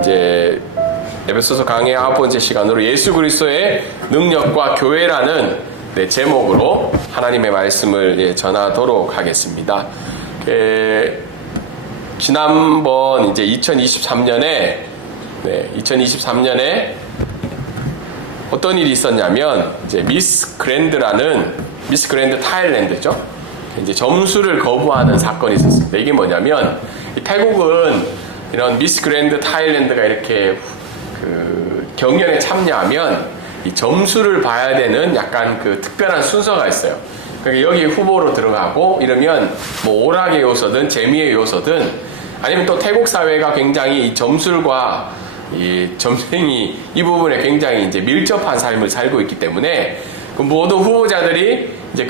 이제 에베소서 강의 9번째 시간으로 예수 그리스도의 능력과 교회라는 제목으로 하나님의 말씀을 전하도록 하겠습니다. 지난번 이제 2023년에 어떤 일이 있었냐면 이제 미스 그랜드 타일랜드죠. 이제 점수를 거부하는 사건이 있었습니다. 이게 뭐냐면 태국은 이런 미스 그랜드 타일랜드가 이렇게 경연에 참여하면 이 점수를 봐야 되는 약간 특별한 순서가 있어요. 그러니까 여기 후보로 들어가고 이러면 뭐 오락의 요소든 재미의 요소든 아니면 또 태국 사회가 굉장히 이 점술과 이 점생이 이 부분에 굉장히 이제 밀접한 삶을 살고 있기 때문에 그 모든 후보자들이 이제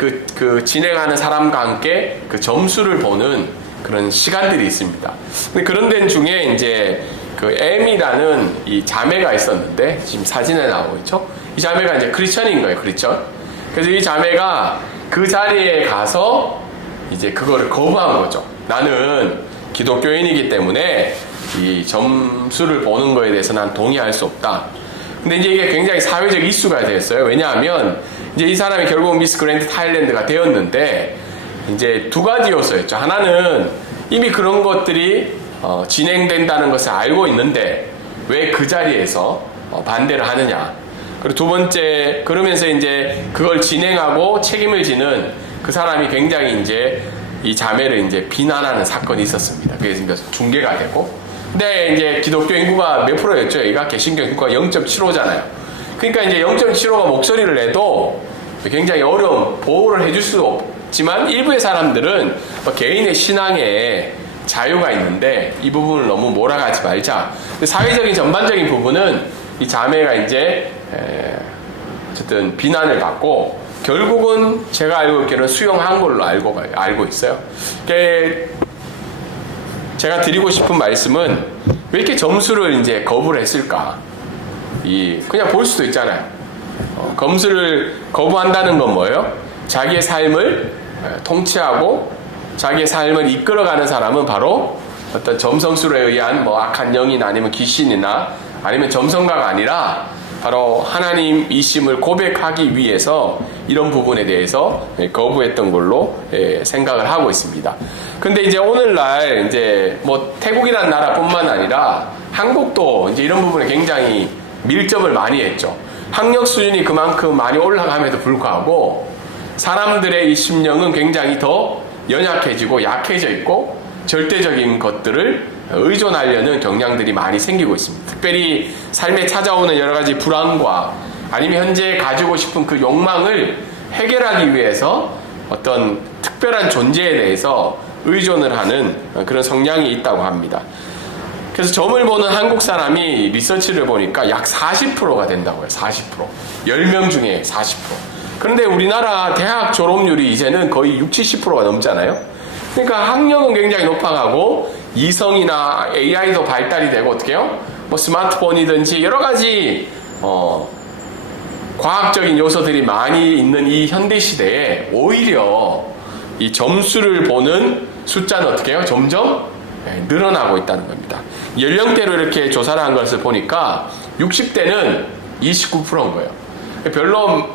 진행하는 사람과 함께 그 점수를 보는 그런 시간들이 있습니다. 근데 그런 데 중에 이제 M이라는 이 자매가 있었는데 지금 사진에 나오고 있죠. 이 자매가 이제 크리스천인 거예요, 크리스천. 그래서 이 자매가 그 자리에 가서 이제 그거를 거부한 거죠. 나는 기독교인이기 때문에 이 점수를 보는 거에 대해서 난 동의할 수 없다. 근데 이제 이게 굉장히 사회적 이슈가 됐어요. 왜냐하면 이제 이 사람이 결국 미스 그랜드 타일랜드가 되었는데 이제 두 가지 요소였죠. 하나는 이미 그런 것들이 진행된다는 것을 알고 있는데 왜 그 자리에서 반대를 하느냐. 그리고 두 번째, 그러면서 이제 그걸 진행하고 책임을 지는 그 사람이 굉장히 이제 이 자매를 이제 비난하는 사건이 있었습니다. 그래서 중계가 되고. 근데 이제 기독교 인구가 몇 프로였죠? 여기가 개신교 인구가 0.75잖아요. 그러니까 이제 0.75가 목소리를 내도 굉장히 어려운 보호를 해줄 수 없지만 일부의 사람들은 개인의 신앙에 자유가 있는데 이 부분을 너무 몰아가지 말자. 근데 사회적인 전반적인 부분은 이 자매가 이제 어쨌든 비난을 받고 결국은 제가 알고 있기로는 수용한 걸로 알고 있어요. 제가 드리고 싶은 말씀은 왜 이렇게 점수를 이제 거부를 했을까? 그냥 볼 수도 있잖아요. 점수를 거부한다는 건 뭐예요? 자기의 삶을 통치하고 자기의 삶을 이끌어가는 사람은 바로 어떤 점성술에 의한 악한 영인 아니면 귀신이나 아니면 점성가가 아니라 바로 하나님이심을 고백하기 위해서 이런 부분에 대해서 거부했던 걸로 생각을 하고 있습니다. 근데 이제 오늘날 이제 태국이라는 나라뿐만 아니라 한국도 이제 이런 부분에 굉장히 밀접을 많이 했죠. 학력 수준이 그만큼 많이 올라감에도 불구하고 사람들의 이 심령은 굉장히 더 연약해지고 약해져 있고 절대적인 것들을 의존하려는 경향들이 많이 생기고 있습니다. 특별히 삶에 찾아오는 여러 가지 불안과 아니면 현재 가지고 싶은 그 욕망을 해결하기 위해서 어떤 특별한 존재에 대해서 의존을 하는 그런 성향이 있다고 합니다. 그래서 점을 보는 한국 사람이 리서치를 보니까 약 40%가 된다고요. 40%. 10명 중에 40%. 그런데 우리나라 대학 졸업률이 이제는 거의 60, 70%가 넘잖아요. 그러니까 학력은 굉장히 높아가고 이성이나 AI도 발달이 되고 어떻게 해요? 스마트폰이든지 여러 가지 과학적인 요소들이 많이 있는 이 현대 시대에 오히려 이 점수를 보는 숫자는 어떻게 해요? 점점 늘어나고 있다는 겁니다. 연령대로 이렇게 조사를 한 것을 보니까 60대는 29%인 거예요. 별로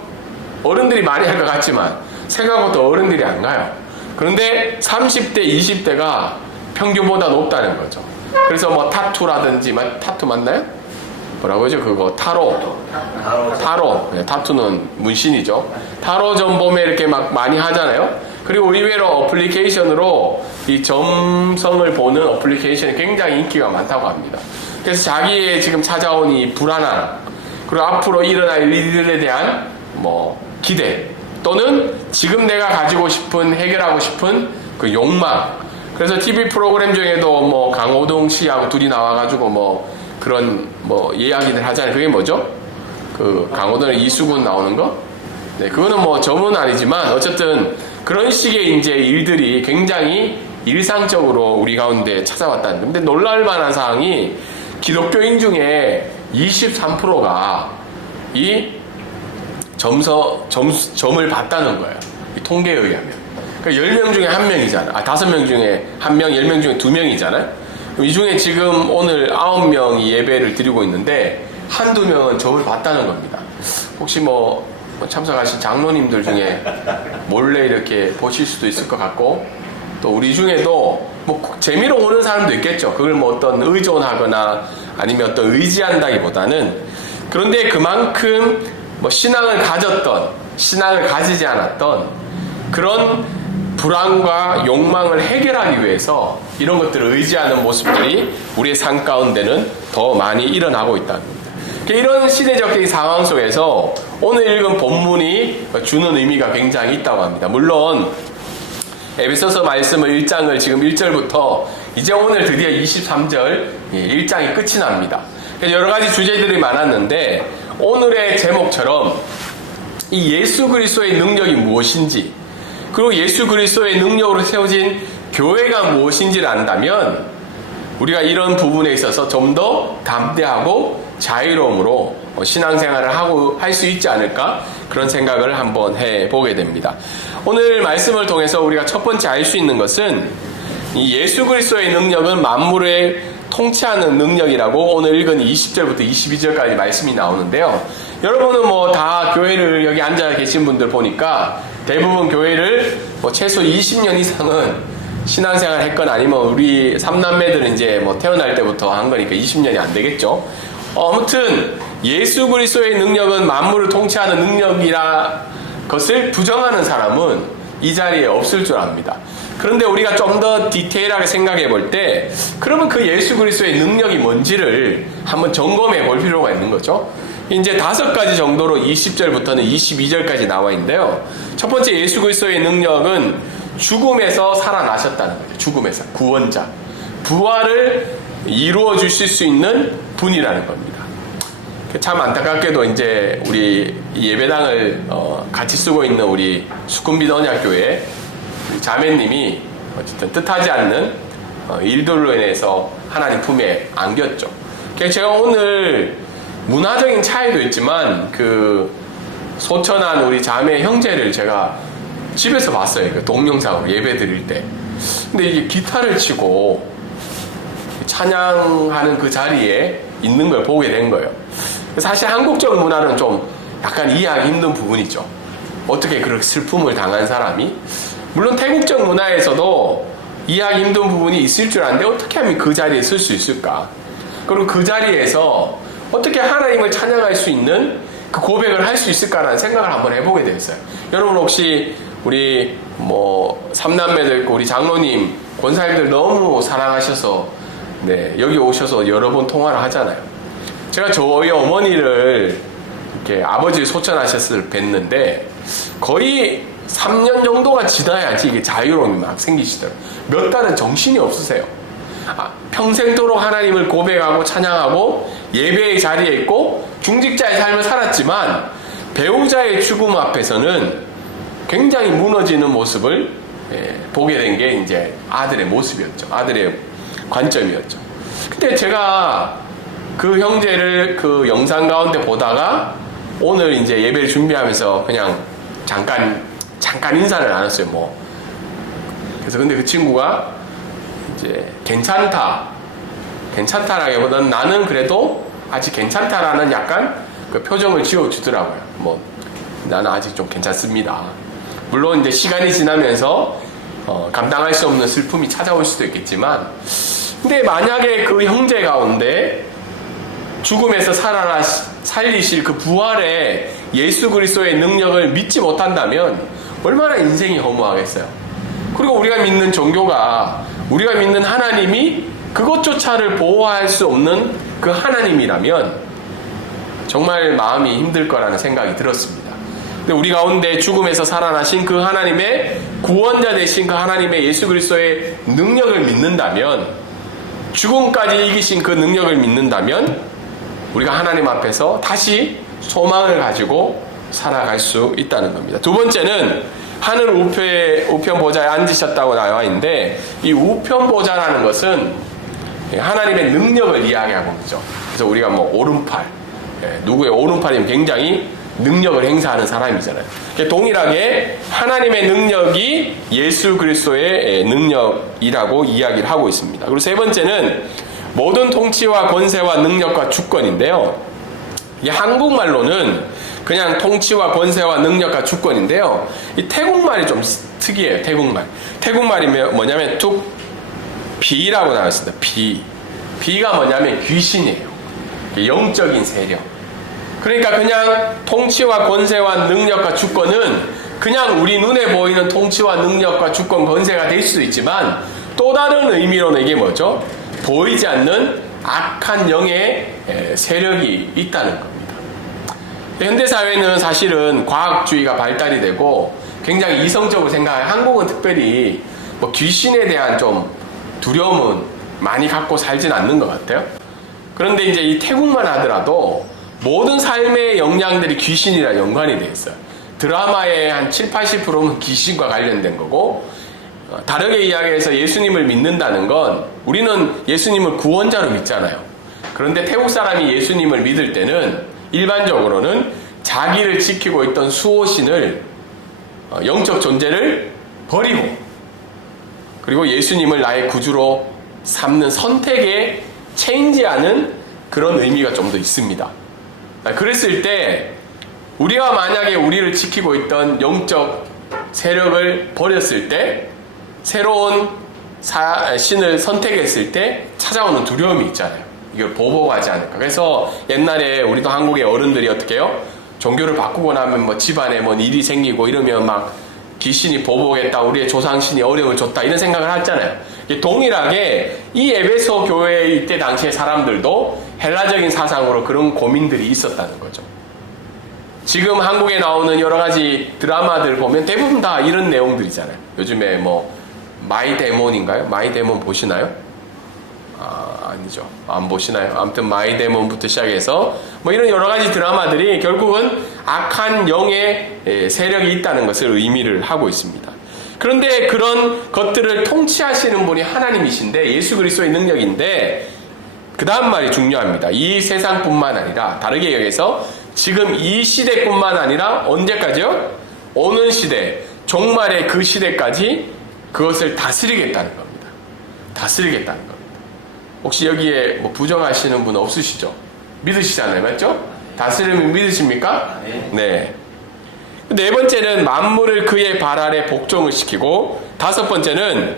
어른들이 많이 할 것 같지만 생각보다 어른들이 안 가요. 그런데 30대, 20대가 평균보다 높다는 거죠. 그래서 타투라든지, 타투 맞나요? 뭐라고 하죠? 그거 타로. 네, 타투는 문신이죠. 타로점 보면 이렇게 많이 하잖아요. 그리고 의외로 어플리케이션으로 이 점성을 보는 어플리케이션이 굉장히 인기가 많다고 합니다. 그래서 자기의 지금 찾아온 이 불안함, 그리고 앞으로 일어날 일들에 대한 기대, 또는 지금 내가 가지고 싶은, 해결하고 싶은 그 욕망. 그래서 TV 프로그램 중에도 강호동 씨하고 둘이 나와가지고 그런 이야기들 하잖아요. 그게 뭐죠? 강호동의 이수근 나오는 거? 네, 그거는 점은 아니지만 어쨌든 그런 식의 이제 일들이 굉장히 일상적으로 우리 가운데 찾아왔다는. 근데 놀랄 만한 사항이 기독교인 중에 23%가 이 점을 봤다는 거예요. 이 통계에 의하면. 그러니까 10명 중에 1명이잖아. 5명 중에 1명, 10명 중에 2명이잖아요. 이 중에 지금 오늘 9명이 예배를 드리고 있는데 한두 명은 저를 봤다는 겁니다. 혹시 뭐 참석하신 장로님들 중에 몰래 이렇게 보실 수도 있을 것 같고, 또 우리 중에도 뭐 재미로 오는 사람도 있겠죠. 그걸 뭐 어떤 의존하거나 아니면 어떤 의지한다기보다는, 그런데 그만큼 뭐 신앙을 가졌던, 신앙을 가지지 않았던 그런 불안과 욕망을 해결하기 위해서 이런 것들을 의지하는 모습들이 우리의 삶 가운데는 더 많이 일어나고 있다는 겁니다. 이런 시대적인 상황 속에서 오늘 읽은 본문이 주는 의미가 굉장히 있다고 합니다. 물론 에베소서 말씀을 1장을 지금 1절부터 이제 오늘 드디어 23절 1장이 끝이 납니다. 여러 가지 주제들이 많았는데 오늘의 제목처럼 이 예수 그리스도의 능력이 무엇인지, 그리고 예수 그리스도의 능력으로 세워진 교회가 무엇인지를 안다면 우리가 이런 부분에 있어서 좀 더 담대하고 자유로움으로 신앙생활을 하고 할 수 있지 않을까, 그런 생각을 한번 해보게 됩니다. 오늘 말씀을 통해서 우리가 첫 번째 알 수 있는 것은 이 예수 그리스도의 능력은 만물을 통치하는 능력이라고 오늘 읽은 20절부터 22절까지 말씀이 나오는데요. 여러분은 뭐 다 교회를 여기 앉아 계신 분들 보니까 대부분 교회를 뭐 최소 20년 이상은 신앙생활 했건 아니면 우리 삼남매들은 이제 뭐 태어날 때부터 한 거니까 20년이 안 되겠죠. 아무튼 예수 그리스도의 능력은 만물을 통치하는 능력이라 것을 부정하는 사람은 이 자리에 없을 줄 압니다. 그런데 우리가 좀 더 디테일하게 생각해 볼 때, 그러면 그 예수 그리스도의 능력이 뭔지를 한번 점검해 볼 필요가 있는 거죠. 이제 5가지 정도로 20절부터는 22절까지 나와 있는데요. 첫 번째, 예수 그리스도의 능력은 죽음에서 살아나셨다는 거죠. 죽음에서. 구원자. 부활을 이루어 주실 수 있는 분이라는 겁니다. 참 안타깝게도 이제 우리 예배당을 같이 쓰고 있는 우리 수금빛 언약교회 자매님이 어쨌든 뜻하지 않는 일들로 인해서 하나님 품에 안겼죠. 그래서 제가 오늘 문화적인 차이도 있지만 그 소천한 우리 자매 형제를 제가 집에서 봤어요. 그 동영상으로 예배 드릴 때. 근데 이게 기타를 치고 찬양하는 그 자리에 있는 걸 보게 된 거예요. 사실 한국적 문화는 좀 약간 이해하기 힘든 부분이죠. 어떻게 그렇게 슬픔을 당한 사람이, 물론 태국적 문화에서도 이해하기 힘든 부분이 있을 줄 아는데 어떻게 하면 그 자리에 쓸 수 있을까? 그리고 그 자리에서 어떻게 하나님을 찬양할 수 있는 그 고백을 할 수 있을까라는 생각을 한번 해보게 되었어요. 여러분 혹시 우리 뭐 삼남매들 있고 우리 장로님, 권사님들 너무 사랑하셔서 여기 오셔서 여러 번 통화를 하잖아요. 제가 저희 어머니를 이렇게 아버지 소천하셨을 때 뵀는데 거의 3년 정도가 지나야지 이게 자유로움이 막 생기시더라고요. 몇 달은 정신이 없으세요. 평생도록 하나님을 고백하고 찬양하고 예배의 자리에 있고 중직자의 삶을 살았지만 배우자의 죽음 앞에서는 굉장히 무너지는 모습을 보게 된 게 이제 아들의 모습이었죠. 아들의 관점이었죠. 근데 제가 그 형제를 그 영상 가운데 보다가 오늘 이제 예배를 준비하면서 그냥 잠깐 인사를 나눴어요. 뭐 그래서 근데 그 친구가 이제 괜찮다라기보다는 나는 그래도 아직 괜찮다라는 약간 그 표정을 지어주더라고요. 뭐 나는 아직 좀 괜찮습니다. 물론 이제 시간이 지나면서 감당할 수 없는 슬픔이 찾아올 수도 있겠지만, 근데 만약에 그 형제 가운데 죽음에서 살리실 그 부활의 예수 그리스도의 능력을 믿지 못한다면 얼마나 인생이 허무하겠어요. 그리고 우리가 믿는 종교가, 우리가 믿는 하나님이 그것조차를 보호할 수 없는 그 하나님이라면 정말 마음이 힘들 거라는 생각이 들었습니다. 근데 우리 가운데 죽음에서 살아나신 그 하나님의 구원자 되신 그 하나님의 예수 그리스도의 능력을 믿는다면, 죽음까지 이기신 그 능력을 믿는다면 우리가 하나님 앞에서 다시 소망을 가지고 살아갈 수 있다는 겁니다. 두 번째는 하늘 우편 보좌에 앉으셨다고 나와 있는데, 이 우편 보좌라는 것은 하나님의 능력을 이야기하고 있죠. 그래서 우리가 뭐 오른팔, 누구의 오른팔이면 굉장히 능력을 행사하는 사람이잖아요. 동일하게 하나님의 능력이 예수 그리스도의 능력이라고 이야기를 하고 있습니다. 그리고 세 번째는 모든 통치와 권세와 능력과 주권인데요. 이 한국말로는 그냥 통치와 권세와 능력과 주권인데요. 이 태국말이 좀 특이해요. 태국말이 뭐냐면 비라고 나왔습니다. 비가 뭐냐면 귀신이에요. 영적인 세력. 그러니까 그냥 통치와 권세와 능력과 주권은 그냥 우리 눈에 보이는 통치와 능력과 주권, 권세가 될 수도 있지만 또 다른 의미로는 이게 뭐죠? 보이지 않는 악한 영의 세력이 있다는 겁니다. 현대사회는 사실은 과학주의가 발달이 되고 굉장히 이성적으로 생각해요. 한국은 특별히 뭐 귀신에 대한 좀 두려움은 많이 갖고 살진 않는 것 같아요. 그런데 이제 이 태국만 하더라도 모든 삶의 영향들이 귀신이랑 연관이 돼 있어요. 드라마의 한 70-80%는 귀신과 관련된 거고, 다르게 이야기해서 예수님을 믿는다는 건 우리는 예수님을 구원자로 믿잖아요. 그런데 태국 사람이 예수님을 믿을 때는 일반적으로는 자기를 지키고 있던 수호신을, 영적 존재를 버리고, 그리고 예수님을 나의 구주로 삼는 선택에 체인지하는 그런 의미가 좀 더 있습니다. 그랬을 때 우리가 만약에 우리를 지키고 있던 영적 세력을 버렸을 때, 새로운 신을 선택했을 때 찾아오는 두려움이 있잖아요. 이걸 보복하지 않을까. 그래서 옛날에 우리도 한국의 어른들이 어떻게 해요? 종교를 바꾸고 나면 뭐 집안에 뭐 일이 생기고 이러면 막 귀신이 보복했다, 우리의 조상신이 어려움을 줬다, 이런 생각을 하잖아요. 동일하게 이 에베소 교회 이때 당시의 사람들도 헬라적인 사상으로 그런 고민들이 있었다는 거죠. 지금 한국에 나오는 여러 가지 드라마들 보면 대부분 다 이런 내용들이잖아요. 요즘에 뭐 마이데몬인가요? 마이데몬 보시나요? 아니죠. 안 보시나요? 아무튼 마이데몬부터 시작해서 뭐 이런 여러 가지 드라마들이 결국은 악한 영의 세력이 있다는 것을 의미를 하고 있습니다. 그런데 그런 것들을 통치하시는 분이 하나님이신데, 예수 그리스도의 능력인데, 그 다음 말이 중요합니다. 이 세상뿐만 아니라, 다르게 얘기해서 지금 이 시대뿐만 아니라 언제까지요? 오는 시대, 종말의 그 시대까지 그것을 다스리겠다는 겁니다. 다스리겠다는 겁니다. 혹시 여기에 뭐 부정하시는 분 없으시죠? 믿으시잖아요, 맞죠? 다스림을 믿으십니까? 네. 네 번째는 만물을 그의 발 아래 복종을 시키고, 다섯 번째는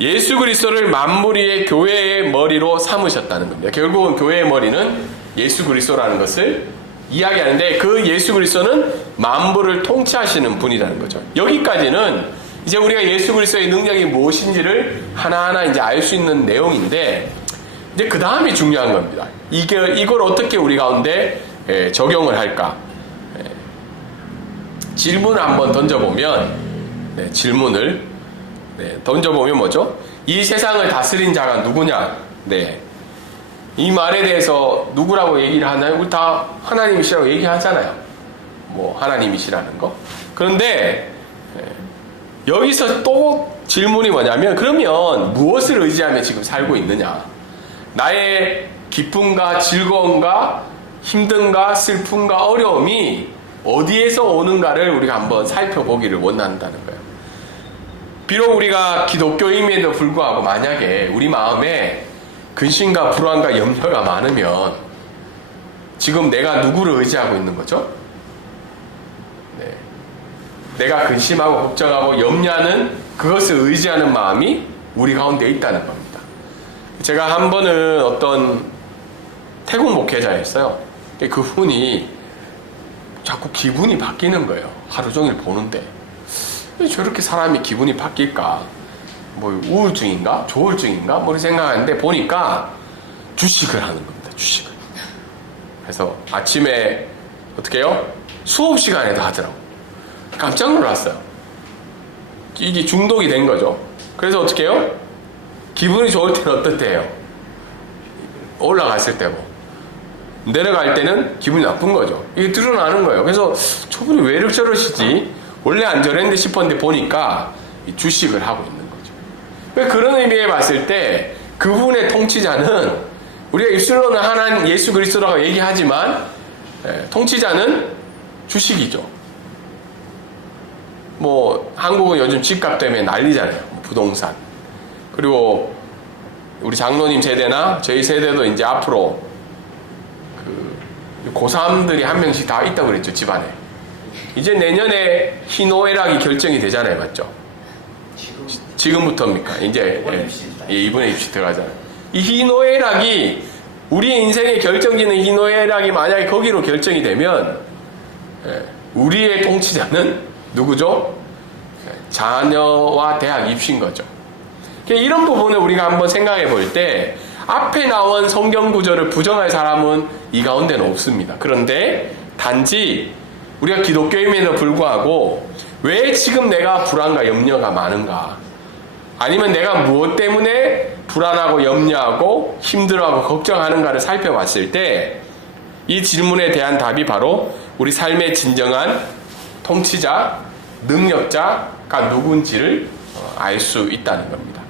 예수 그리스도를 만물 위의 교회의 머리로 삼으셨다는 겁니다. 결국은 교회의 머리는 예수 그리스도라는 것을 이야기하는데, 그 예수 그리스도는 만물을 통치하시는 분이라는 거죠. 여기까지는 이제 우리가 예수 그리스도의 능력이 무엇인지를 하나하나 이제 알 수 있는 내용인데, 이제 그 다음이 중요한 겁니다. 이걸 어떻게 우리 가운데 적용을 할까? 질문을 한번 던져보면, 질문을 던져보면 뭐죠? 이 세상을 다스린 자가 누구냐? 이 말에 대해서 누구라고 얘기를 하나요? 우리 다 하나님이시라고 얘기하잖아요. 뭐 하나님이시라는 거. 그런데 여기서 또 질문이 뭐냐면, 그러면 무엇을 의지하며 지금 살고 있느냐? 나의 기쁨과 즐거움과 힘듦과 슬픔과 어려움이 어디에서 오는가를 우리가 한번 살펴보기를 원한다는 거예요. 비록 우리가 기독교임에도 불구하고 만약에 우리 마음에 근심과 불안과 염려가 많으면 지금 내가 누구를 의지하고 있는 거죠? 내가 근심하고 걱정하고 염려하는 그것을 의지하는 마음이 우리 가운데 있다는 겁니다. 제가 한 번은 어떤 태국 목회자였어요. 그분이 자꾸 기분이 바뀌는 거예요. 하루 종일 보는데 왜 저렇게 사람이 기분이 바뀔까? 뭐 우울증인가? 조울증인가? 뭐 생각하는데 보니까 주식을 하는 겁니다. 주식을. 그래서 아침에 어떻게 해요? 수업 시간에도 하더라고. 깜짝 놀랐어요. 이게 중독이 된 거죠. 그래서 어떻게 해요? 기분이 좋을 때는 어떻대요? 올라갔을 때고, 내려갈 때는 기분이 나쁜 거죠. 이게 드러나는 거예요. 그래서 저분이 왜 이렇게 저러시지? 원래 안 저랬는데 싶었는데 보니까 주식을 하고 있는 거죠. 왜 그런 의미에 봤을 때 그분의 통치자는, 우리가 입술로는 하나님 예수 그리스도라고 얘기하지만 통치자는 주식이죠. 뭐 한국은 요즘 집값 때문에 난리잖아요. 부동산. 그리고 우리 장로님 세대나 저희 세대도 이제 앞으로 그 고3들이 한 명씩 다 있다고 그랬죠, 집안에. 이제 내년에 희노애락이 결정이 되잖아요, 맞죠? 지금부터입니까? 이제 이번에 입시 들어가잖아요. 이 희노애락이 우리 인생의 결정짓는 희노애락이 만약에 거기로 결정이 되면 우리의 통치자는 누구죠? 자녀와 대학 입시인 거죠. 이런 부분을 우리가 한번 생각해 볼 때 앞에 나온 성경 구절을 부정할 사람은 이 가운데는 없습니다. 그런데 단지 우리가 기독교임에도 불구하고 왜 지금 내가 불안과 염려가 많은가? 아니면 내가 무엇 때문에 불안하고 염려하고 힘들어하고 걱정하는가를 살펴봤을 때 이 질문에 대한 답이 바로 우리 삶의 진정한 통치자, 능력자가 누군지를 알 수 있다는 겁니다.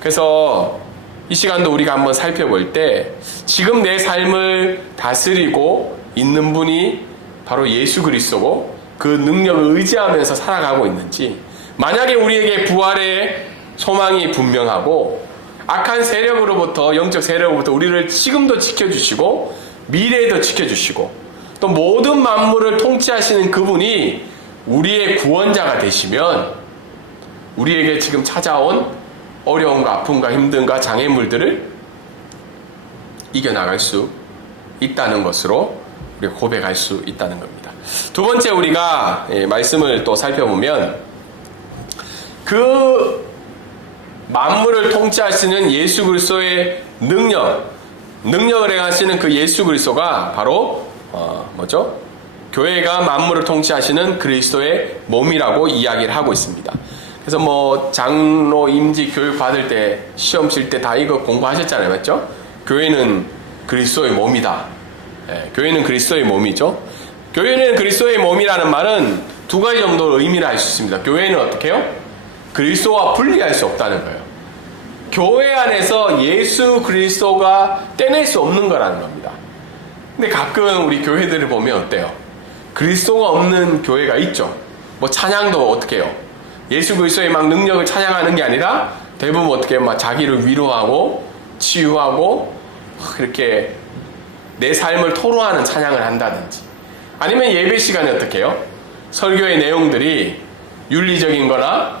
그래서 이 시간도 우리가 한번 살펴볼 때 지금 내 삶을 다스리고 있는 분이 바로 예수 그리스도고 그 능력을 의지하면서 살아가고 있는지, 만약에 우리에게 부활의 소망이 분명하고 악한 세력으로부터, 영적 세력으로부터 우리를 지금도 지켜주시고 미래에도 지켜주시고 또 모든 만물을 통치하시는 그분이 우리의 구원자가 되시면 우리에게 지금 찾아온 어려움과 아픔과 힘듦과 장애물들을 이겨나갈 수 있다는 것으로 우리가 고백할 수 있다는 겁니다. 두 번째, 우리가 말씀을 또 살펴보면 그 만물을 통치하시는 예수 그리스도의 능력을 행하시는 그 예수 그리스도가 바로 뭐죠? 교회가 만물을 통치하시는 그리스도의 몸이라고 이야기를 하고 있습니다. 그래서 뭐 장로 임직 교육 받을 때 시험 칠 때 다 이거 공부하셨잖아요, 맞죠? 교회는 그리스도의 몸이다. 교회는 그리스도의 몸이죠. 교회는 그리스도의 몸이라는 말은 두 가지 정도로 의미를 알 수 있습니다. 교회는 어떻게 해요? 그리스도와 분리할 수 없다는 거예요. 교회 안에서 예수 그리스도가 떼낼 수 없는 거라는 겁니다. 근데 가끔 우리 교회들을 보면 어때요? 그리스도가 없는 교회가 있죠. 뭐 찬양도 어떻게 해요? 예수 그리스도의 막 능력을 찬양하는 게 아니라 대부분 어떻게 해요? 막 자기를 위로하고 치유하고 이렇게 내 삶을 토로하는 찬양을 한다든지, 아니면 예배 시간에 어떻게 해요? 설교의 내용들이 윤리적인 거나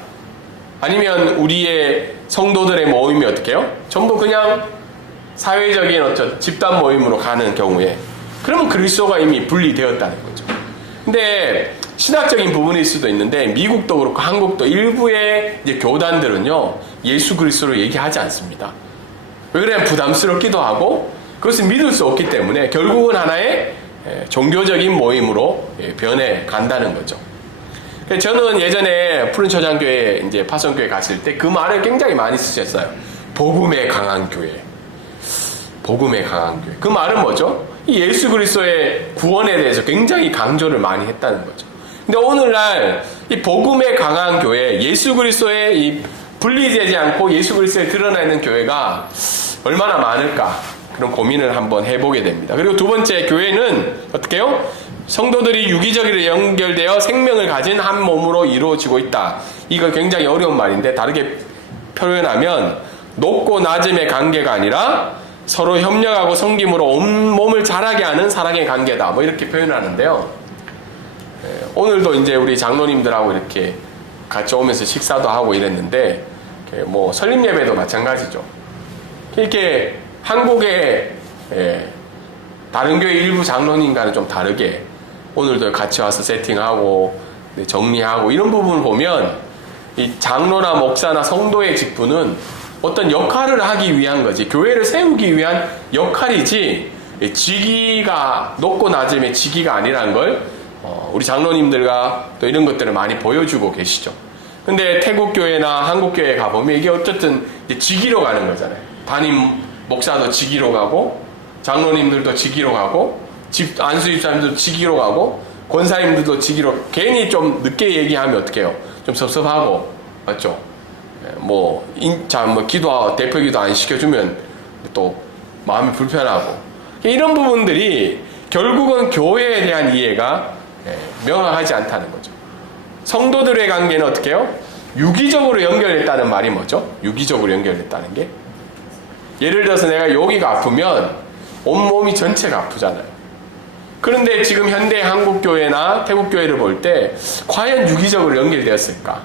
아니면 우리의 성도들의 모임이 어떻게 해요? 전부 그냥 사회적인 어떤 집단 모임으로 가는 경우에, 그러면 그리스도가 이미 분리되었다는 거죠. 근데 신학적인 부분일 수도 있는데 미국도 그렇고 한국도 일부의 이제 교단들은요 예수 그리스도를 얘기하지 않습니다. 왜 그래요? 부담스럽기도 하고 그것을 믿을 수 없기 때문에 결국은 하나의 종교적인 모임으로 변해 간다는 거죠. 저는 예전에 푸른초장교회 이제 파송교회 갔을 때 그 말을 굉장히 많이 쓰셨어요. 복음에 강한 교회. 복음에 강한 교회. 그 말은 뭐죠? 이 예수 그리스도의 구원에 대해서 굉장히 강조를 많이 했다는 거죠. 근데 오늘날 이 복음에 강한 교회, 예수 그리스도의 이 분리되지 않고 예수 그리스도에 드러나 있는 교회가 얼마나 많을까? 그런 고민을 한번 해보게 됩니다. 그리고 두 번째, 교회는 어떻게 해요? 성도들이 유기적으로 연결되어 생명을 가진 한 몸으로 이루어지고 있다. 이거 굉장히 어려운 말인데 다르게 표현하면 높고 낮음의 관계가 아니라 서로 협력하고 섬김으로 온 몸을 자라게 하는 사랑의 관계다. 뭐 이렇게 표현하는데요. 오늘도 이제 우리 장로님들하고 이렇게 같이 오면서 식사도 하고 이랬는데 뭐 설립 예배도 마찬가지죠. 이렇게 한국의 다른 교회 일부 장로님과는 좀 다르게 오늘도 같이 와서 세팅하고 정리하고 이런 부분을 보면 이 장로나 목사나 성도의 직분은 어떤 역할을 하기 위한 거지, 교회를 세우기 위한 역할이지 직위가 높고 낮음의 직위가 아니라는 걸 우리 장로님들과 또 이런 것들을 많이 보여주고 계시죠. 근데 태국 교회나 한국 교회에 가보면 이게 어쨌든 직위로 가는 거잖아요. 담임 목사도 직위로 가고 장로님들도 직위로 가고 안수 집사님들도 직위로 가고 권사님들도 직위로. 괜히 좀 늦게 얘기하면 어떻게 해요? 좀 섭섭하고, 맞죠? 뭐 기도 대표 기도 안 시켜주면 또 마음이 불편하고, 이런 부분들이 결국은 교회에 대한 이해가 명확하지 않다는 거죠. 성도들의 관계는 어떻게 해요? 유기적으로 연결했다는 말이 뭐죠? 유기적으로 연결했다는 게, 예를 들어서 내가 여기가 아프면 온몸이 전체가 아프잖아요. 그런데 지금 현대 한국교회나 태국교회를 볼 때 과연 유기적으로 연결되었을까?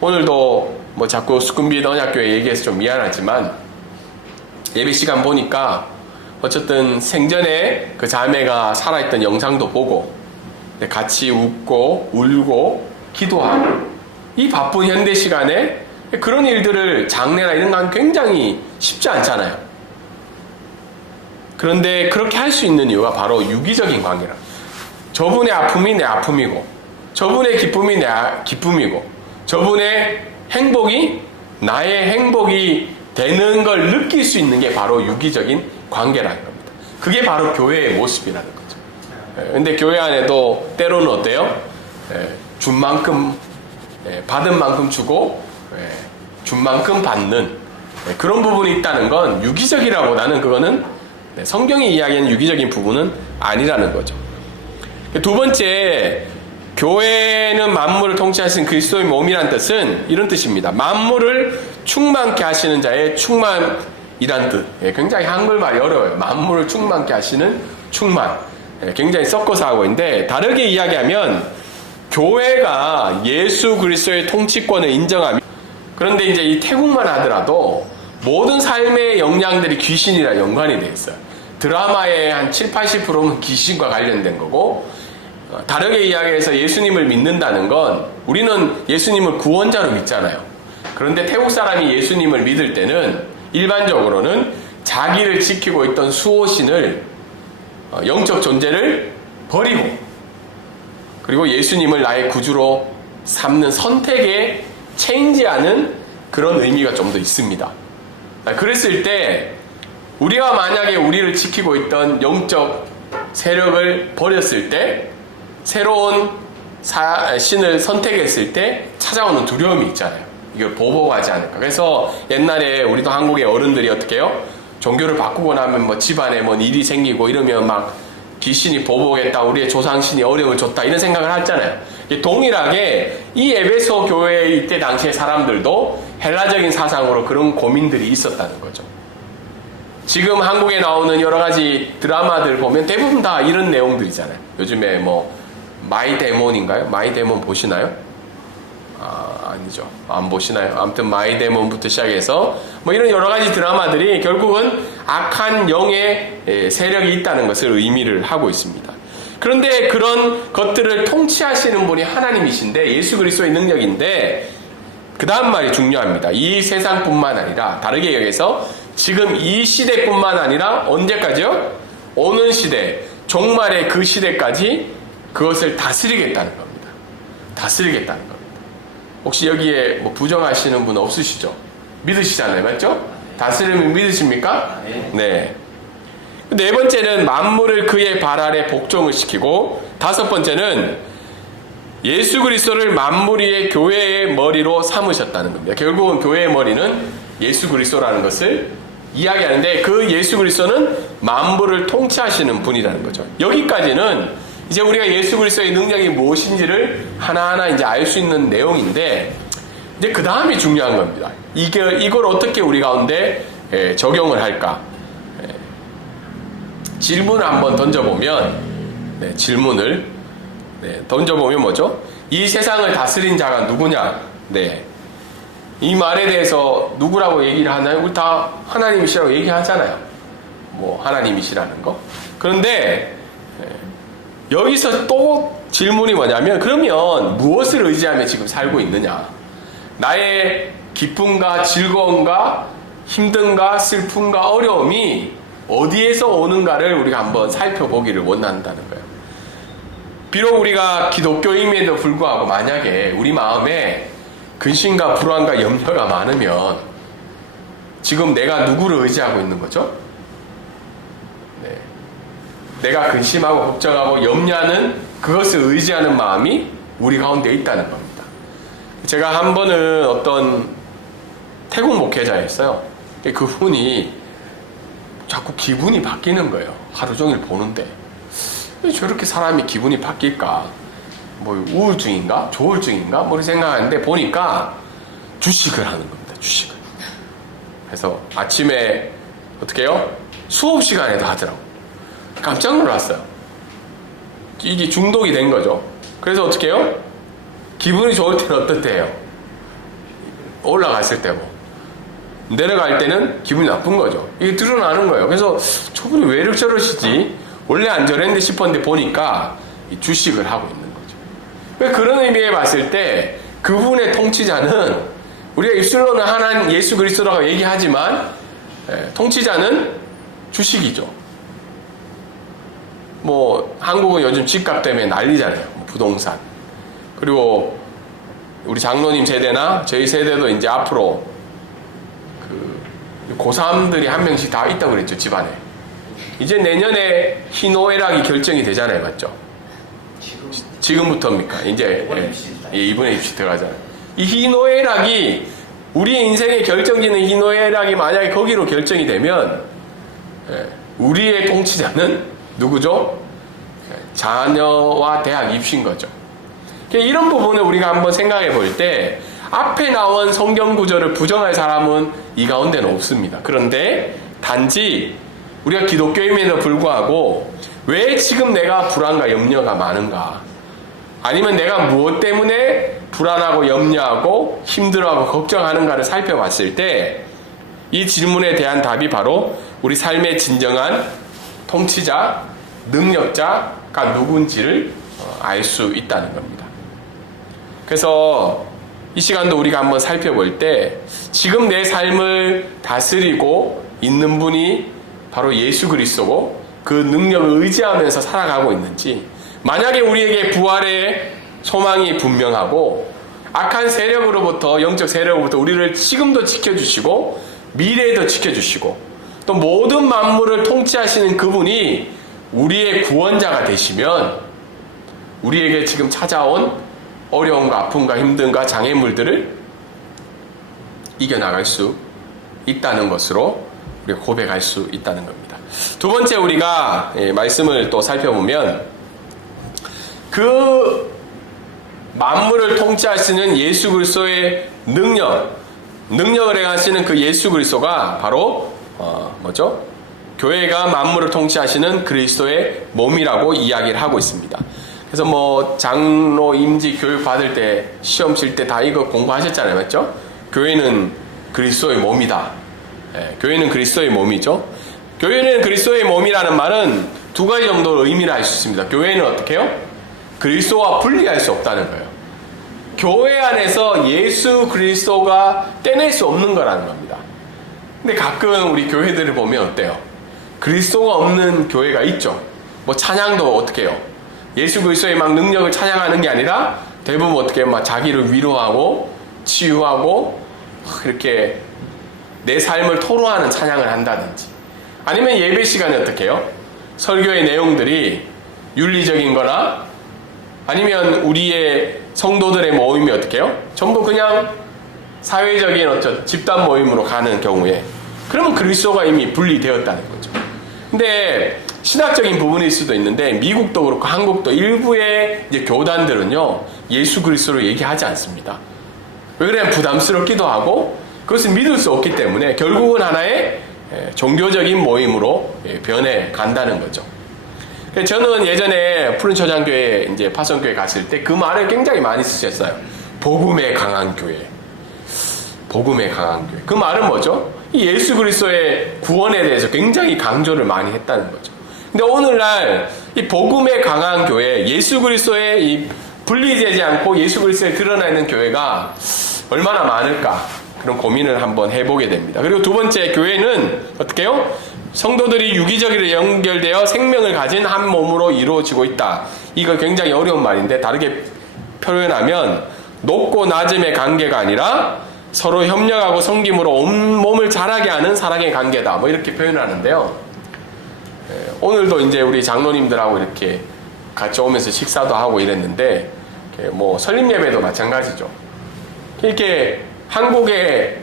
오늘도 뭐 자꾸 수금비 언약교회 얘기해서 좀 미안하지만 예배 시간 보니까 어쨌든 생전에 그 자매가 살아있던 영상도 보고 같이 웃고 울고 기도하고, 이 바쁜 현대 시간에 그런 일들을, 장례나 이런 건 굉장히 쉽지 않잖아요. 그런데 그렇게 할 수 있는 이유가 바로 유기적인 관계라. 저분의 아픔이 내 아픔이고, 저분의 기쁨이 내 기쁨이고, 저분의 행복이 나의 행복이 되는 걸 느낄 수 있는 게 바로 유기적인 관계라는 겁니다. 그게 바로 교회의 모습이라는 거죠. 근데 교회 안에도 때로는 어때요? 준 만큼, 받은 만큼 주고, 준 만큼 받는 그런 부분이 있다는 건 유기적이라고, 나는 그거는 성경이 이야기하는 유기적인 부분은 아니라는 거죠. 두 번째, 교회는 만물을 통치하시는 그리스도의 몸이란 뜻은 이런 뜻입니다. 만물을 충만케 하시는 자의 충만이란 뜻. 굉장히 한글말이 어려워요. 만물을 충만케 하시는 충만. 굉장히 섞어서 하고 있는데, 다르게 이야기하면 교회가 예수 그리스도의 통치권을 인정하며, 그런데 이제 이 태국만 하더라도 모든 삶의 역량들이 귀신이랑 연관이 되어 있어요. 드라마의 한 7, 80%는 귀신과 관련된 거고, 다르게 이야기해서 예수님을 믿는다는 건 우리는 예수님을 구원자로 믿잖아요. 그런데 태국 사람이 예수님을 믿을 때는 일반적으로는 자기를 지키고 있던 수호신을, 영적 존재를 버리고, 그리고 예수님을 나의 구주로 삼는 선택에 체인지하는 그런 의미가 좀 더 있습니다. 그랬을 때 우리가 만약에 우리를 지키고 있던 영적 세력을 버렸을 때, 새로운 신을 선택했을 때 찾아오는 두려움이 있잖아요. 이걸 보복하지 않을까. 그래서 옛날에 우리도 한국의 어른들이 어떻게 해요? 종교를 바꾸고 나면 뭐 집안에 뭔 일이 생기고 이러면 막 귀신이 보복했다, 우리의 조상신이 어려움을 줬다, 이런 생각을 하잖아요. 동일하게 이 에베소 교회 이때 당시의 사람들도 헬라적인 사상으로 그런 고민들이 있었다는 거죠. 지금 한국에 나오는 여러 가지 드라마들 보면 대부분 다 이런 내용들이잖아요. 요즘에 뭐 마이 데몬인가요? 마이 데몬 보시나요? 아니죠. 안 보시나요? 아무튼 마이 데몬부터 시작해서 뭐 이런 여러 가지 드라마들이 결국은 악한 영의 세력이 있다는 것을 의미를 하고 있습니다. 그런데 그런 것들을 통치하시는 분이 하나님이신데, 예수 그리스도의 능력인데, 그 다음 말이 중요합니다. 이 세상뿐만 아니라, 다르게 얘기해서 지금 이 시대뿐만 아니라 언제까지요? 오는 시대, 종말의 그 시대까지 그것을 다스리겠다는 겁니다. 다스리겠다는 겁니다. 혹시 여기에 뭐 부정하시는 분 없으시죠? 믿으시잖아요. 맞죠? 다스림을 믿으십니까? 네. 네 번째는 만물을 그의 발 아래 복종을 시키고, 다섯 번째는 예수 그리스도를 만물 위의 교회의 머리로 삼으셨다는 겁니다. 결국은 교회의 머리는 예수 그리스도라는 것을 이야기하는데, 그 예수 그리스도는 만물을 통치하시는 분이라는 거죠. 여기까지는 이제 우리가 예수 그리스도의 능력이 무엇인지를 하나하나 이제 알 수 있는 내용인데, 이제 그 다음이 중요한 겁니다. 이걸 어떻게 우리 가운데 적용을 할까? 질문을 한번 던져보면, 질문을 던져보면 뭐죠? 이 세상을 다스린 자가 누구냐? 이 말에 대해서 누구라고 얘기를 하나요? 우리 다 하나님이시라고 얘기하잖아요. 뭐 하나님이시라는 거. 그런데 여기서 또 질문이 뭐냐면, 그러면 무엇을 의지하며 지금 살고 있느냐? 나의 기쁨과 즐거움과 힘듦과 슬픔과 어려움이 어디에서 오는가를 우리가 한번 살펴보기를 원한다는 거예요. 비록 우리가 기독교임에도 불구하고 만약에 우리 마음에 근심과 불안과 염려가 많으면 지금 내가 누구를 의지하고 있는 거죠? 내가 근심하고 걱정하고 염려하는 그것을 의지하는 마음이 우리 가운데 있다는 겁니다. 제가 한 번은 어떤 태국 목회자였어요. 그분이 자꾸 기분이 바뀌는 거예요. 하루 종일 보는데 왜 저렇게 사람이 기분이 바뀔까? 뭐 우울증인가 조울증인가 뭐 생각하는데 보니까 주식을 하는 겁니다. 주식을. 그래서 아침에 어떻게 해요? 수업 시간에도 하더라고. 깜짝 놀랐어요. 이게 중독이 된 거죠. 그래서 어떻게 해요? 기분이 좋을 때는 어떻대요? 올라갔을 때고 내려갈 때는 기분이 나쁜 거죠. 이게 드러나는 거예요. 그래서 저분이 왜 이렇게 저러시지? 원래 안 저랬는데 싶었는데 보니까 주식을 하고 있는 거죠. 그런 의미에 봤을 때 그분의 통치자는 우리가 입술로는 하나님 예수 그리스도라고 얘기하지만 통치자는 주식이죠. 뭐 한국은 요즘 집값 때문에 난리잖아요. 부동산. 그리고 우리 장로님 세대나 저희 세대도 이제 앞으로 그 고3들이 한 명씩 다 있다고 그랬죠, 집안에. 이제 내년에 희노애락이 결정이 되잖아요, 맞죠? 지금부터입니까? 이제 이번에 입시 들어가잖아요. 이 희노애락이 우리의 인생의 결정짓는 희노애락이 만약에 거기로 결정이 되면 우리의 통치자는 누구죠? 자녀와 대학 입시인 거죠. 이런 부분을 우리가 한번 생각해 볼 때 앞에 나온 성경 구절을 부정할 사람은 이 가운데는 없습니다. 그런데 단지 우리가 기독교임에도 불구하고 왜 지금 내가 불안과 염려가 많은가? 아니면 내가 무엇 때문에 불안하고 염려하고 힘들어하고 걱정하는가를 살펴봤을 때 이 질문에 대한 답이 바로 우리 삶의 진정한 통치자, 능력자가 누군지를 알 수 있다는 겁니다. 그래서 이 시간도 우리가 한번 살펴볼 때 지금 내 삶을 다스리고 있는 분이 바로 예수 그리스도고 그 능력을 의지하면서 살아가고 있는지, 만약에 우리에게 부활의 소망이 분명하고 악한 세력으로부터, 영적 세력으로부터 우리를 지금도 지켜주시고 미래에도 지켜주시고 또 모든 만물을 통치하시는 그분이 우리의 구원자가 되시면 우리에게 지금 찾아온 어려움과 아픔과 힘듦과 장애물들을 이겨나갈 수 있다는 것으로 우리가 고백할 수 있다는 겁니다. 두 번째, 우리가 말씀을 또 살펴보면 그 만물을 통치하시는 예수 그리스도의 능력을 행하시는 그 예수 그리스도가 바로 뭐죠? 교회가 만물을 통치하시는 그리스도의 몸이라고 이야기를 하고 있습니다. 그래서 뭐 장로 임직 교육 받을 때 시험 칠 때 다 이거 공부하셨잖아요, 맞죠? 교회는 그리스도의 몸이다. 교회는 그리스도의 몸이죠. 교회는 그리스도의 몸이라는 말은 두 가지 정도로 의미를 알 수 있습니다. 교회는 어떻게 해요? 그리스도와 분리할 수 없다는 거예요. 교회 안에서 예수 그리스도가 떼낼 수 없는 거라는 겁니다. 근데 가끔 우리 교회들을 보면 어때요? 그리스도가 없는 교회가 있죠. 뭐 찬양도 어떻게 해요? 예수 그리스도의 막 능력을 찬양하는 게 아니라 대부분 어떻게 막 자기를 위로하고 치유하고 이렇게 내 삶을 토로하는 찬양을 한다든지, 아니면 예배 시간에 어떻게 해요? 설교의 내용들이 윤리적인 거나 아니면 우리의 성도들의 모임이 어떻게 해요? 전부 그냥 사회적인 어떤 집단 모임으로 가는 경우에, 그러면 그리스도가 이미 분리되었다는 거죠. 근데 신학적인 부분일 수도 있는데 미국도 그렇고 한국도 일부의 이제 교단들은요 예수 그리스도를 얘기하지 않습니다. 왜 그래요? 부담스럽기도 하고 그것을 믿을 수 없기 때문에 결국은 하나의 종교적인 모임으로 변해 간다는 거죠. 저는 예전에 푸른초장교회 이제 파송교회 갔을 때 그 말을 굉장히 많이 쓰셨어요. 복음에 강한 교회. 복음에 강한 교회. 그 말은 뭐죠? 이 예수 그리스도의 구원에 대해서 굉장히 강조를 많이 했다는 거죠. 근데 오늘날 이 복음에 강한 교회, 예수 그리스도의 이 분리되지 않고 예수 그리스도에 드러나 있는 교회가 얼마나 많을까? 그런 고민을 한번 해보게 됩니다. 그리고 두 번째, 교회는 어떻게 해요? 성도들이 유기적으로 연결되어 생명을 가진 한 몸으로 이루어지고 있다. 이거 굉장히 어려운 말인데 다르게 표현하면 높고 낮음의 관계가 아니라 서로 협력하고 섬김으로 온 몸을 자라게 하는 사랑의 관계다. 뭐 이렇게 표현하는데요. 오늘도 이제 우리 장로님들하고 이렇게 같이 오면서 식사도 하고 이랬는데 뭐 설립 예배도 마찬가지죠. 이렇게 한국의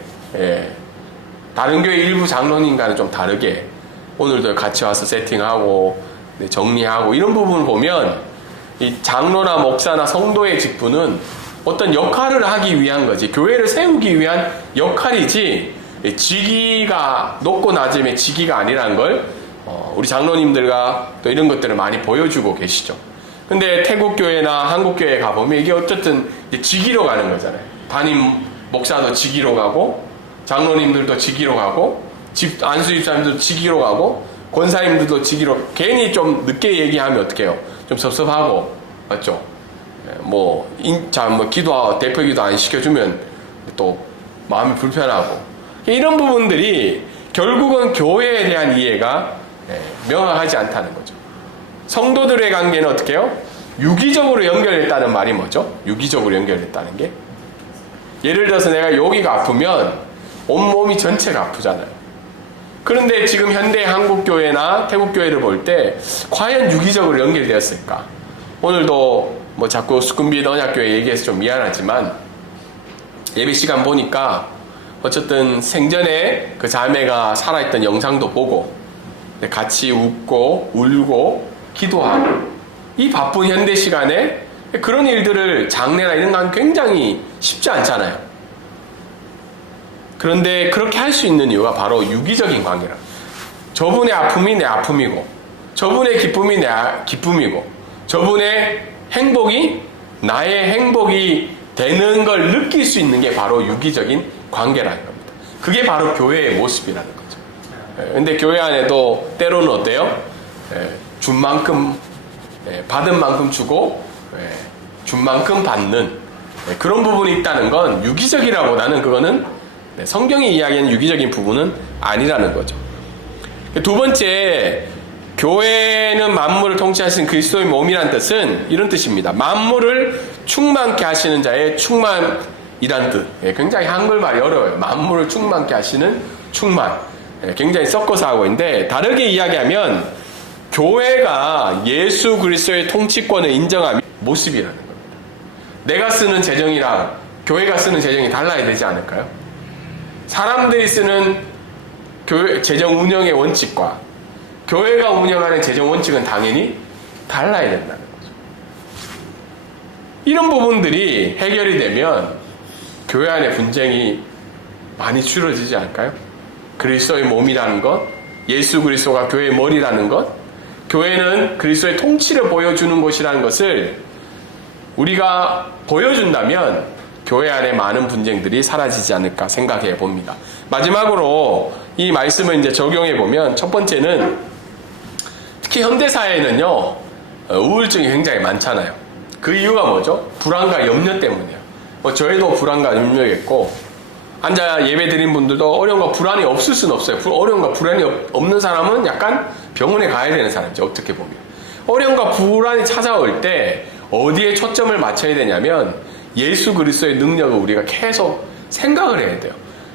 다른 교회 일부 장로님과는 좀 다르게 오늘도 같이 와서 세팅하고 정리하고 이런 부분을 보면 이 장로나 목사나 성도의 직분은 어떤 역할을 하기 위한 거지, 교회를 세우기 위한 역할이지 직위가 높고 낮음의 직위가 아니라는 걸 우리 장로님들과 또 이런 것들을 많이 보여주고 계시죠. 근데 태국 교회나 한국 교회에 가보면 이게 어쨌든 직위로 가는 거잖아요. 담임 목사도 직위로 가고, 장로님들도 직위로 가고, 안수 집사님들도 직위로 가고, 권사님들도 직위로. 괜히 좀 늦게 얘기하면 어떡해요? 좀 섭섭하고, 맞죠? 뭐 대표 기도 안 시켜주면 또 마음이 불편하고, 이런 부분들이 결국은 교회에 대한 이해가 명확하지 않다는 거죠. 성도들의 관계는 어떻게 해요? 유기적으로 연결됐다는 말이 뭐죠? 유기적으로 연결됐다는 게, 예를 들어서 내가 여기가 아프면 온몸이 전체가 아프잖아요. 그런데 지금 현대 한국교회나 태국교회를 볼 때 과연 유기적으로 연결되었을까? 오늘도 뭐 자꾸 수금빛 언약교회 얘기해서 좀 미안하지만 예배 시간 보니까 어쨌든 생전에 그 자매가 살아있던 영상도 보고 같이 웃고 울고 기도하고, 이 바쁜 현대 시간에 그런 일들을, 장례나 이런 건 굉장히 쉽지 않잖아요. 그런데 그렇게 할 수 있는 이유가 바로 유기적인 관계라. 저분의 아픔이 내 아픔이고, 저분의 기쁨이 내 기쁨이고, 저분의 행복이 나의 행복이 되는 걸 느낄 수 있는 게 바로 유기적인 관계라는 겁니다. 그게 바로 교회의 모습이라는 거죠. 근데 교회 안에도 때로는 어때요? 준 만큼, 받은 만큼 주고, 준 만큼 받는 그런 부분이 있다는 건 유기적이라고, 나는 그거는 성경이 이야기하는 유기적인 부분은 아니라는 거죠. 두 번째, 교회는 만물을 통치하시는 그리스도의 몸이란 뜻은 이런 뜻입니다. 만물을 충만케 하시는 자의 충만이란 뜻. 굉장히 한글말이 어려워요. 만물을 충만케 하시는 충만. 굉장히 섞어서 하고 있는데, 다르게 이야기하면 교회가 예수 그리스도의 통치권을 인정하는 모습이라는 겁니다. 내가 쓰는 재정이랑 교회가 쓰는 재정이 달라야 되지 않을까요? 사람들이 쓰는 재정 운영의 원칙과 교회가 운영하는 재정 원칙은 당연히 달라야 된다는 거죠. 이런 부분들이 해결이 되면 교회 안의 분쟁이 많이 줄어들지 않을까요? 그리스도의 몸이라는 것, 예수 그리스도가 교회의 머리라는 것, 교회는 그리스도의 통치를 보여주는 곳이라는 것을 우리가 보여준다면 교회 안에 많은 분쟁들이 사라지지 않을까 생각해 봅니다. 마지막으로 이 말씀을 이제 적용해 보면, 첫 번째는 특히 현대사회는요, 우울증이 굉장히 많잖아요. 그 이유가 뭐죠? 불안과 염려 때문이에요. 저희도 불안과 염려겠고, 앉아 예배 드린 분들도 어려움과 불안이 없을 수는 없어요. 어려움과 불안이 없는 사람은 약간 병원에 가야 되는 사람이죠. 어떻게 보면. 어려움과 불안이 찾아올 때 어디에 초점을 맞춰야 되냐면 예수 그리스도의 능력을 우리가 계속 생각을 해야 돼요.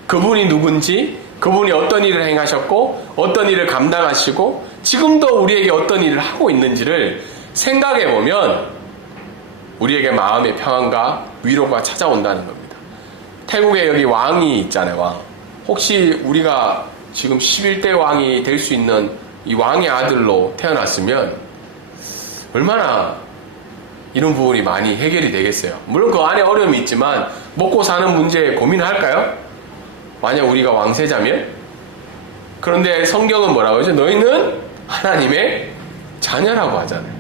그분이 누군지, 그분이 어떤 일을 행하셨고 어떤 일을 감당하시고 지금도 우리에게 어떤 일을 하고 있는지를 생각해 보면 우리에게 마음의 평안과 위로가 찾아온다는 겁니다. 태국에 여기 왕이 있잖아요. 왕. 혹시 우리가 지금 11대 왕이 될 수 있는 이 왕의 아들로 태어났으면 얼마나 이런 부분이 많이 해결이 되겠어요. 물론 그 안에 어려움이 있지만 먹고 사는 문제에 고민할까요? 만약 우리가 왕세자면? 그런데 성경은 뭐라고 하죠? 너희는 하나님의 자녀라고 하잖아요.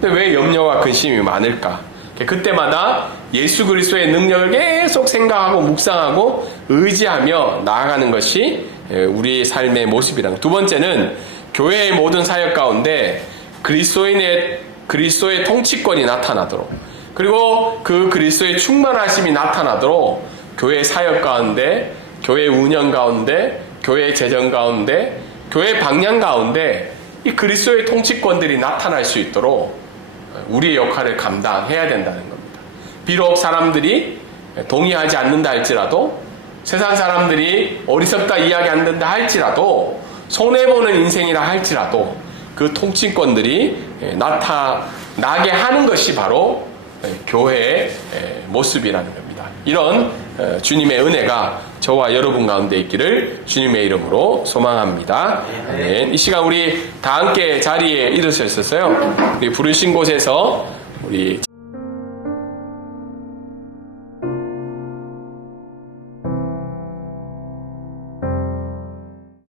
근데 왜 염려와 근심이 많을까? 그때마다 예수 그리스도의 능력을 계속 생각하고 묵상하고 의지하며 나아가는 것이 우리의 삶의 모습이라는 것. 두 번째는 교회의 모든 사역 가운데 그리스도의 통치권이 나타나도록, 그리고 그 그리스도의 충만하심이 나타나도록 교회 사역 가운데, 교회 운영 가운데, 교회 재정 가운데, 교회 방향 가운데 이 그리스도의 통치권들이 나타날 수 있도록 우리의 역할을 감당해야 된다는 겁니다. 비록 사람들이 동의하지 않는다 할지라도, 세상 사람들이 어리석다 이야기한다 할지라도, 손해보는 인생이라 할지라도 그 통치권들이 나타나게 하는 것이 바로 교회의 모습이라는 겁니다. 이런 주님의 은혜가 저와 여러분 가운데 있기를 주님의 이름으로 소망합니다. 이 시간 우리 다 함께 자리에 일어서 있었어요. 우리 부르신 곳에서 우리